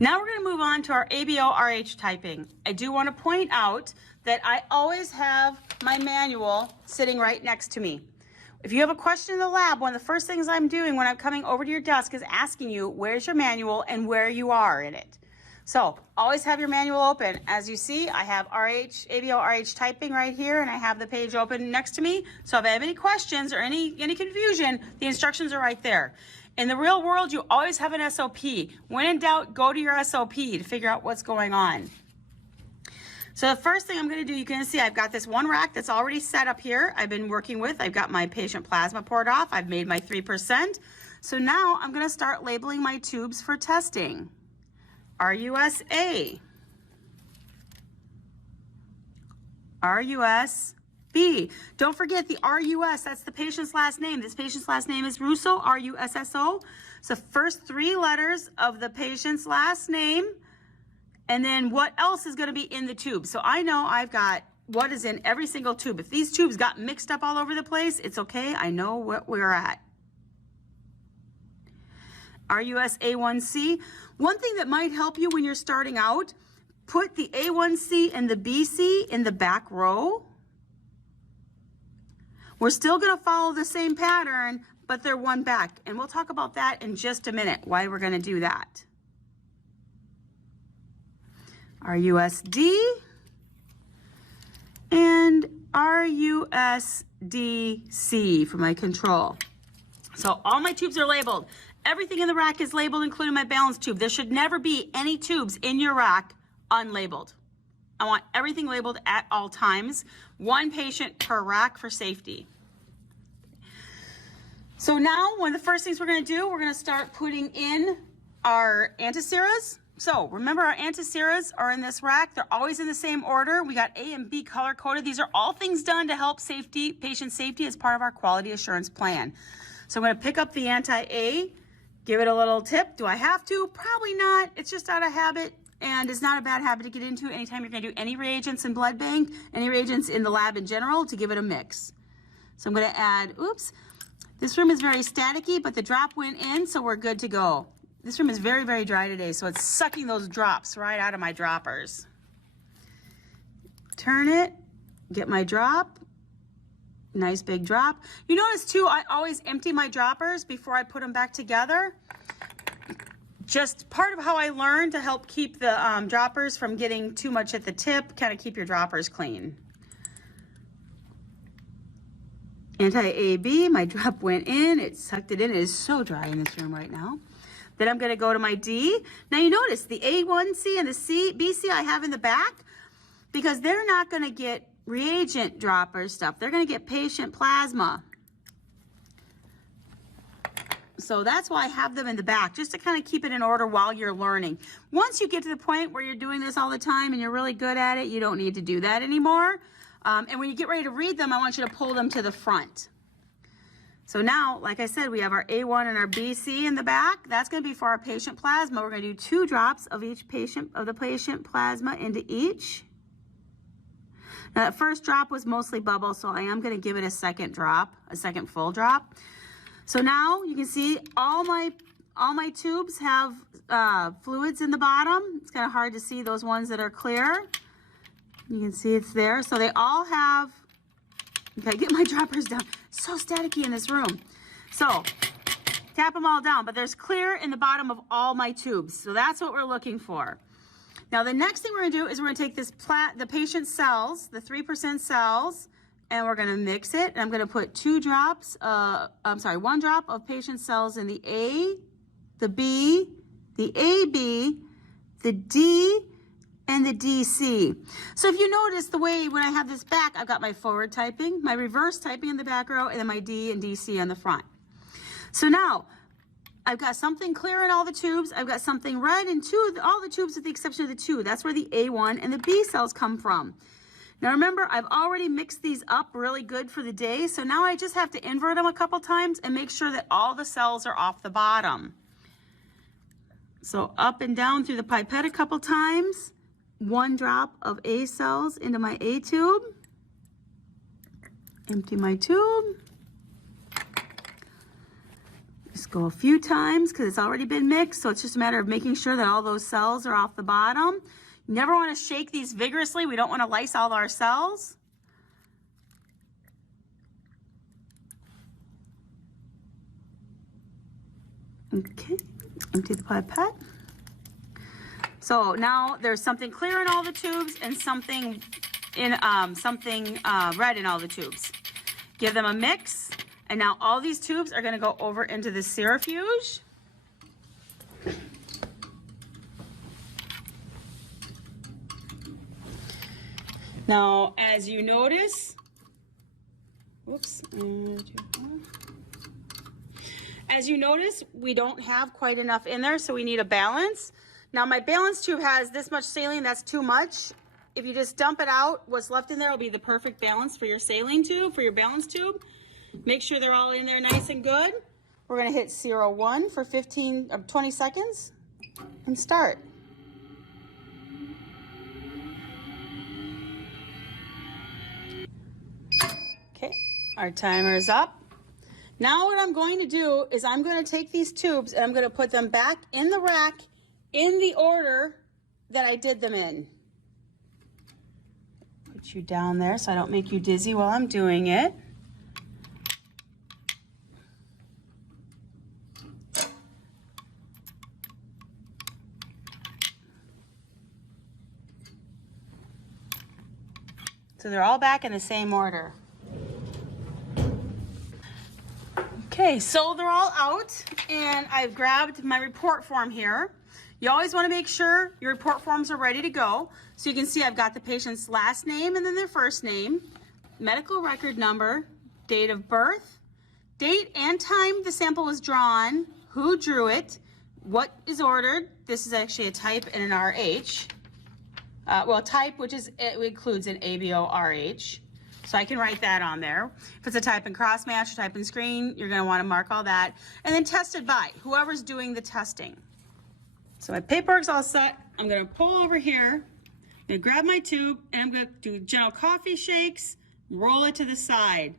Now we're going to move on to our ABO Rh typing. I do want to point out that I always have my manual sitting right next to me. If you have a question in the lab, one of the first things I'm doing when I'm coming over to your desk is asking you where's your manual and where you are in it. So always have your manual open. As you see, I have ABO Rh typing right here, and I have the page open next to me. So if I have any questions or any confusion, the instructions are right there. In the real world, you always have an SOP. When in doubt, go to your SOP to figure out what's going on. So the first thing I'm going to do, you can see I've got this one rack that's already set up here. I've been working with. I've got my patient plasma poured off. I've made my 3%. So now I'm going to start labeling my tubes for testing. RUS-A, RUS-B. Don't forget the RUS, that's the patient's last name. This patient's last name is Russo, R-U-S-S-O. So first 3 letters of the patient's last name, and then what else is going to be in the tube. So I know I've got what is in every single tube. If these tubes got mixed up all over the place, it's okay. I know what we're at. RUS-A1C. One thing that might help you when you're starting out, put the A1C and the BC in the back row. We're still going to follow the same pattern, but they're one back. And we'll talk about that in just a minute, why we're going to do that. RUSD and RUSDC for my control. So all my tubes are labeled. Everything in the rack is labeled, including my balance tube. There should never be any tubes in your rack unlabeled. I want everything labeled at all times. 1 patient per rack for safety. So now, one of the first things we're going to do, we're going to start putting in our antiseras. So remember, our antiseras are in this rack. They're always in the same order. We got A and B color coded. These are all things done to help patient safety as part of our quality assurance plan. So I'm going to pick up the anti-A, give it a little tip. Do I have to? Probably not. It's just out of habit, and it's not a bad habit to get into anytime you're going to do any reagents in blood bank, any reagents in the lab in general, to give it a mix. So I'm going to add, oops, this room is very staticky, but the drop went in, so we're good to go. This room is very, very dry today, so it's sucking those drops right out of my droppers. Turn it, get my drop. Nice big drop. You notice too, I always empty my droppers before I put them back together. Just part of how I learned to help keep the droppers from getting too much at the tip, kind of keep your droppers clean. Anti-AB, my drop went in, it sucked it in. It is so dry in this room right now. Then I'm gonna go to my D. Now you notice the A1C and the BC I have in the back, because they're not gonna get reagent dropper stuff. They're going to get patient plasma. So that's why I have them in the back, just to kind of keep it in order while you're learning. Once you get to the point where you're doing this all the time and you're really good at it, you don't need to do that anymore. And when you get ready to read them, I want you to pull them to the front. So now, like I said, we have our A1 and our BC in the back. That's going to be for our patient plasma. We're going to do 2 drops of each patient, of the patient plasma into each. Now that first drop was mostly bubble, so I am going to give it a second drop, a second full drop. So now you can see all my tubes have fluids in the bottom. It's kind of hard to see those ones that are clear. You can see it's there. So they all have, okay, get my droppers down. It's so staticky in this room. So tap them all down, but there's clear in the bottom of all my tubes. So that's what we're looking for. Now the next thing we're going to do is we're going to take this the patient cells, the 3% cells, and we're going to mix it. And I'm going to put 1 drop of patient cells in the A, the B, the AB, the D, and the DC. So if you notice the way when I have this back, I've got my forward typing, my reverse typing in the back row, and then my D and DC on the front. So now I've got something clear in all the tubes. I've got something red in all the tubes with the exception of the 2. That's where the A1 and the B cells come from. Now remember, I've already mixed these up really good for the day. So now I just have to invert them a couple times and make sure that all the cells are off the bottom. So up and down through the pipette a couple times. 1 drop of A cells into my A tube. Empty my tube. Just go a few times because it's already been mixed, so it's just a matter of making sure that all those cells are off the bottom. You never want to shake these vigorously. We don't want to lyse all our cells. Okay, empty the pipette. So now there's something clear in all the tubes and something red in all the tubes. Give them a mix, and now all these tubes are going to go over into the centrifuge. Now, as you notice, whoops. As you notice, we don't have quite enough in there, so we need a balance. Now, my balance tube has this much saline. That's too much. If you just dump it out, what's left in there will be the perfect balance for your saline tube, for your balance tube. Make sure they're all in there nice and good. We're going to hit 0-1 for 20 seconds and start. Okay, our timer is up. Now what I'm going to do is I'm going to take these tubes and I'm going to put them back in the rack in the order that I did them in. Put you down there so I don't make you dizzy while I'm doing it. So they're all back in the same order. Okay, so they're all out, and I've grabbed my report form here. You always want to make sure your report forms are ready to go. So you can see I've got the patient's last name and then their first name, medical record number, date of birth, date and time the sample was drawn, who drew it, what is ordered. This is actually a type and an RH. Well, type, which is, it includes an ABO Rh. So I can write that on there. If it's a type and cross match or type and screen, you're going to want to mark all that. And then tested by whoever's doing the testing. So my paperwork's all set. I'm going to pull over here. I'm going to grab my tube and I'm going to do gentle coffee shakes, roll it to the side.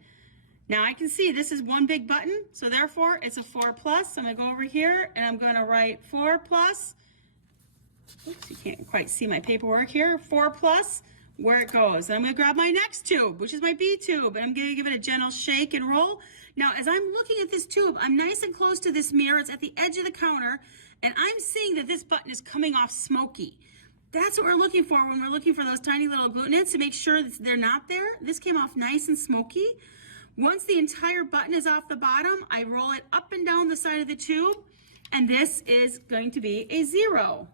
Now I can see this is one big button, so therefore it's a 4+. So I'm going to go over here and I'm going to write 4+. Oops, you can't quite see my paperwork here. 4+. Where it goes. And I'm going to grab my next tube, which is my B tube, and I'm going to give it a gentle shake and roll. Now, as I'm looking at this tube, I'm nice and close to this mirror. It's at the edge of the counter, and I'm seeing that this button is coming off smoky. That's what we're looking for when we're looking for those tiny little glutenets, to make sure that they're not there. This came off nice and smoky. Once the entire button is off the bottom, I roll it up and down the side of the tube, and this is going to be a 0.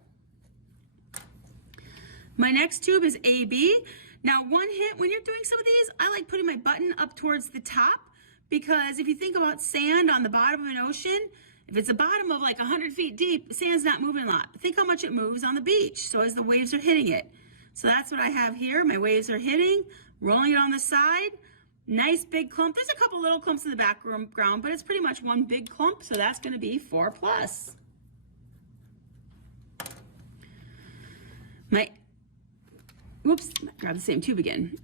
My next tube is AB. Now, one hint, when you're doing some of these, I like putting my button up towards the top, because if you think about sand on the bottom of an ocean, if it's a bottom of like 100 feet deep, sand's not moving a lot. But think how much it moves on the beach, so as the waves are hitting it. So that's what I have here. My waves are hitting, rolling it on the side. Nice big clump. There's a couple little clumps in the background, but it's pretty much one big clump, so that's going to be 4+. Whoops, grab the same tube again.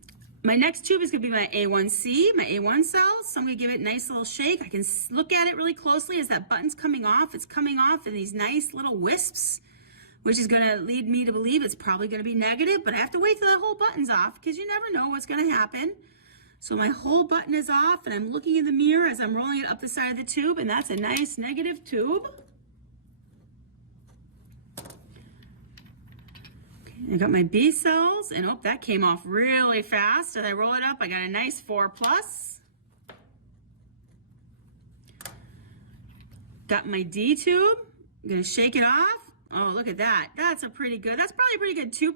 My next tube is going to be my A1C, my A1 cells. So I'm going to give it a nice little shake. I can look at it really closely as that button's coming off. It's coming off in these nice little wisps, which is going to lead me to believe it's probably going to be negative, but I have to wait till that whole button's off because you never know what's going to happen. So my whole button is off, and I'm looking in the mirror as I'm rolling it up the side of the tube, and that's a nice negative tube. I got my B cells, and oh, that came off really fast. As I roll it up, I got a nice 4+. Got my D tube. I'm gonna shake it off. Oh, look at that. That's a pretty good, that's probably a pretty good 2+,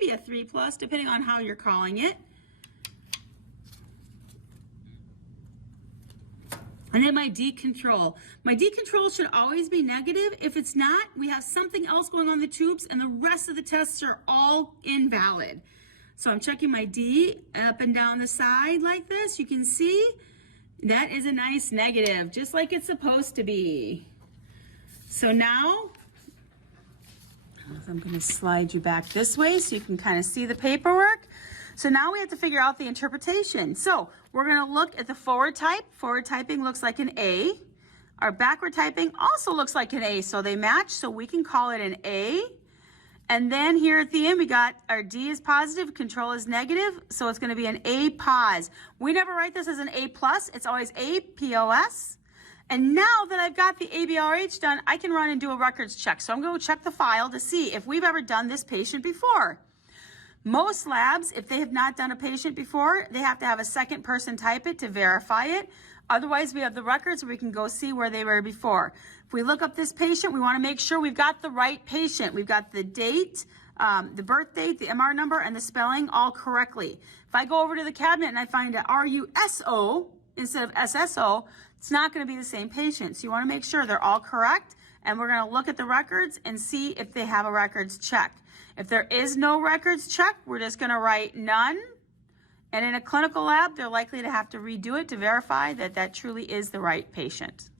maybe a 3+, depending on how you're calling it. And then my D control. My D control should always be negative. If it's not, we have something else going on the tubes, and the rest of the tests are all invalid. So I'm checking my D up and down the side like this. You can see that is a nice negative, just like it's supposed to be. So now, I'm going to slide you back this way so you can kind of see the paperwork. So now we have to figure out the interpretation. So we're going to look at the forward type. Forward typing looks like an A. Our backward typing also looks like an A, so they match, so we can call it an A. And then here at the end, we got our D is positive, control is negative, so it's gonna be an A pos. We never write this as an A plus, it's always A POS. And now that I've got the ABO Rh done, I can run and do a records check. So I'm gonna check the file to see if we've ever done this patient before. Most labs, if they have not done a patient before, they have to have a second person type it to verify it. Otherwise, we have the records where we can go see where they were before. If we look up this patient, we want to make sure we've got the right patient. We've got the date, the birth date, the MR number, and the spelling all correctly. If I go over to the cabinet and I find a RUSO instead of SSO, it's not going to be the same patient. So you want to make sure they're all correct, and we're going to look at the records and see if they have a records check. If there is no records check, we're just going to write none. And in a clinical lab, they're likely to have to redo it to verify that that truly is the right patient.